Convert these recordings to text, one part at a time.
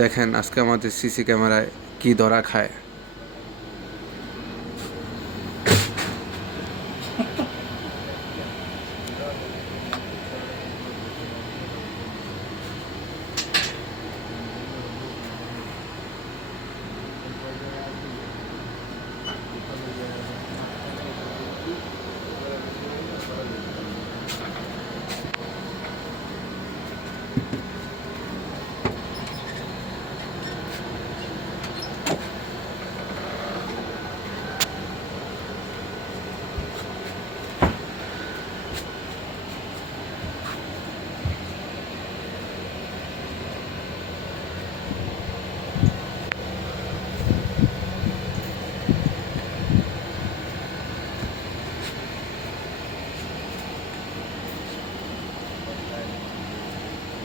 দেখেন আজকে আমাদের সিসি ক্যামেরায় কি ধরা খায়।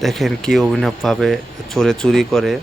দেখেন কি অভিনবভাবে চোরে চুরি করে।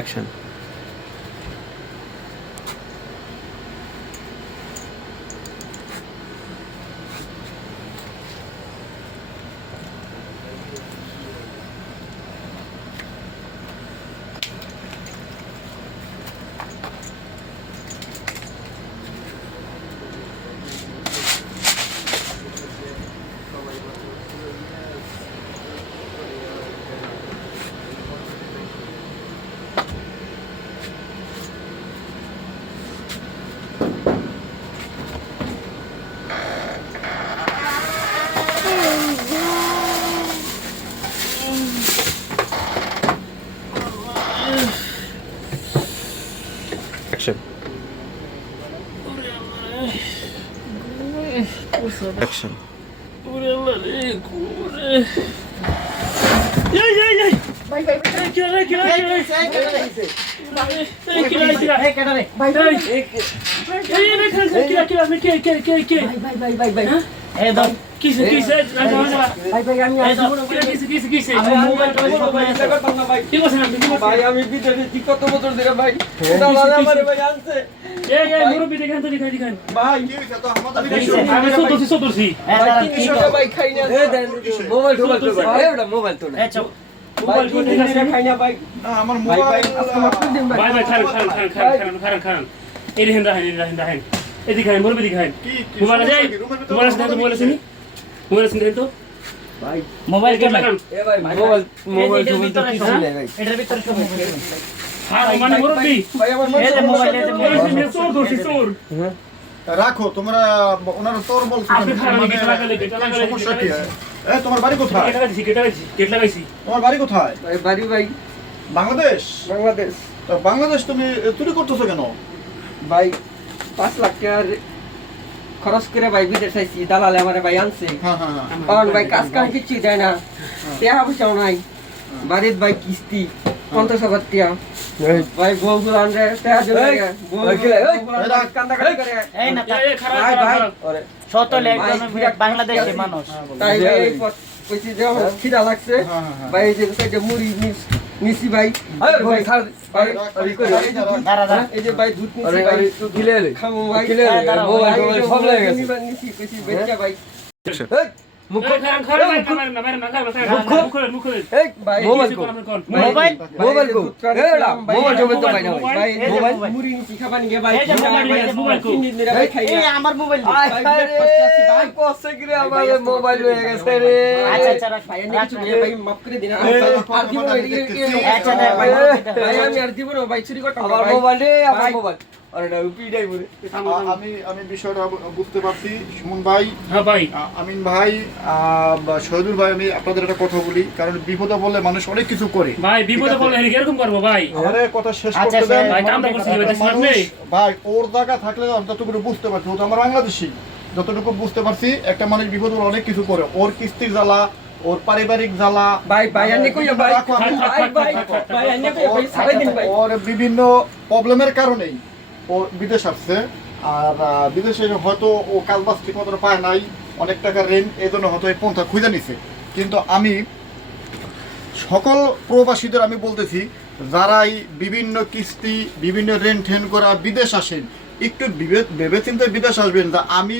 Action. Action. Action. মোবাইল কে লাগান এ ভাই মোবাইল তুমি তো কিছু নেই ভাই এটার ভিতরে সব মোবাইল হ্যাঁ মানে মুরব্বি ভাই আমার এই যে মোবাইল এই যে মোবাইল চোর ধরছি চোর রাখো তোমরা ওনারা তোর বলছো আপনি খারাপ গেট লাগালে সমস্যা কি তোমার বাড়ি কোথায় গেট লাগাইছি তোমার বাড়ি কোথায় ভাই বাড়ি ভাই বাংলাদেশ বাংলাদেশ তা বাংলাদেশ তুমি চুরি করতেছো কেন ভাই 5 লাখ টাকা খরচ করে ভাই বিদেশ আইছি দালালে আমারে ভাই আনছে হ্যাঁ হ্যাঁ হ্যাঁ কারণ ভাই কাজ কাম কিছু যায় না টাকা পয়সাও নাই বাড়ির ভাই কিস্তি 50,000 টাকা ভাই বউগুলো আনরে টাকা জমে কান্দাকাটি করে এই না খারাপ ভাই ভাই শত একজন বাংলাদেশের মানুষ তাই ভাই এই কইছি যে আমার খিদা লাগছে ভাই এই যে মুড়ি নিছি ভাই ভাই দাঁড়া এই যে ভাই দুধ নিছি ভাই একটু গিলে খামু ভাই মোবাইল সব লাগে গেছে নিছি কইছি বেচা ভাই মুখ খারাপ না মুখ এই ভাই মোবাইল কো এডা মোবাইল জমে তো ভাই না ভাই মোবাইল মুড়ি নিছি খাবানি গে ভাই মোবাইল কো এই আমার মোবাইল ভাই কষ্ট করে আমার মোবাইল হয়ে গেছে রে আচ্ছা আচ্ছা রাখ ভাই কিছু ভাই মাফ করে দিন আর দিব না আচ্ছা ভাই আমি আর দিব না ভাই চুরি করতাম আমার মোবাইল রে আমার মোবাইল আর এটা পিটাই বলে আমি বিষয়টা বুঝতে পারছি। সুমন ভাই, হ্যাঁ ভাই, আমিন ভাই, বা শহীদুল ভাই, আমি আপনাদের একটা কথা বলি, কারণ বিপদে বললে মানুষ অনেক কিছু করে। ভাই বিপদে বলে এরকম করবো ভাই। আমারে কথা শেষ আচ্ছা, করতে দেন। ভাই, কামটা করছি, ভাই, দেখছেন আপনি? ভাই ওর জায়গা থাকলে আমি যতটুকু বুঝতে পারছি, ও তো আমার বাংলাদেশি, যতটুকু বুঝতে পারছি একটা মানুষ বিপদ হলে অনেক কিছু করে। ওর কিস্তির জ্বালা, ওর পারিবারিক জ্বালা, ভাই আন্নে কইয়া ভাই রাখো, আমি- ভাই আন্নে কইয়া ভাই সারাই দিন ভাই ওর বিভিন্ন প্রবলেমের কারণেই ও বিদেশ আসছে। আর বিদেশে হয়তো ও কাজবাজ ঠিক মতো পায় নাই, অনেক টাকা ঋণ, এই জন্য হয়তো এই পন্থা খুঁজে নিছে। কিন্তু আমি সকল প্রবাসীদের আমি বলতেছি, যারাই বিভিন্ন কিস্তি, বিভিন্ন ঋণ ঠেন করা বিদেশ আসেন, একটু ভেবেচিন্তে বিদেশ আসবেন। যে আমি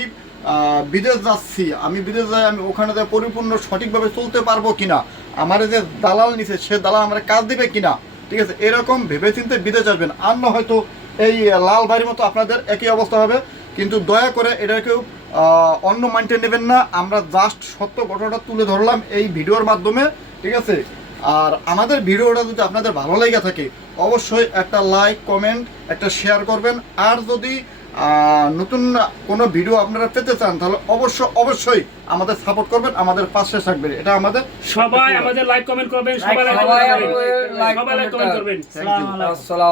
বিদেশ যাচ্ছি, আমি বিদেশ যাই, আমি ওখানে যাই পরিপূর্ণ সঠিকভাবে চলতে পারবো কিনা, আমার যে দালাল নিছে সে দালাল আমার কাজ দিবে কিনা, ঠিক আছে, এরকম ভেবেচিন্তে বিদেশ আসবেন। আর না হয়তো এই লাল ভাইয়ের মতো আপনাদের একই অবস্থা হবে। কিন্তু দয়া করে এটা কেউ অন্য মাইন্ডে নেবেন না। আমরা জাস্ট সত্য ঘটনাটা তুলে ধরলাম এই ভিডিওর মাধ্যমে, ঠিক আছে। আর আমাদের ভিডিওটা যদি আপনাদের ভালো লেগে থাকে, অবশ্যই একটা লাইক, কমেন্ট, একটা শেয়ার করবেন। আর যদি নতুন কোনো ভিডিও আপনারা পেতে চান, তাহলে অবশ্যই আমাদের সাপোর্ট করবেন, আমাদের পাশে থাকবেন। এটা আমাদের সবাই আমাদের লাইক কমেন্ট করবেন, সবাই লাইক কমেন্ট করবেন। আসসালামু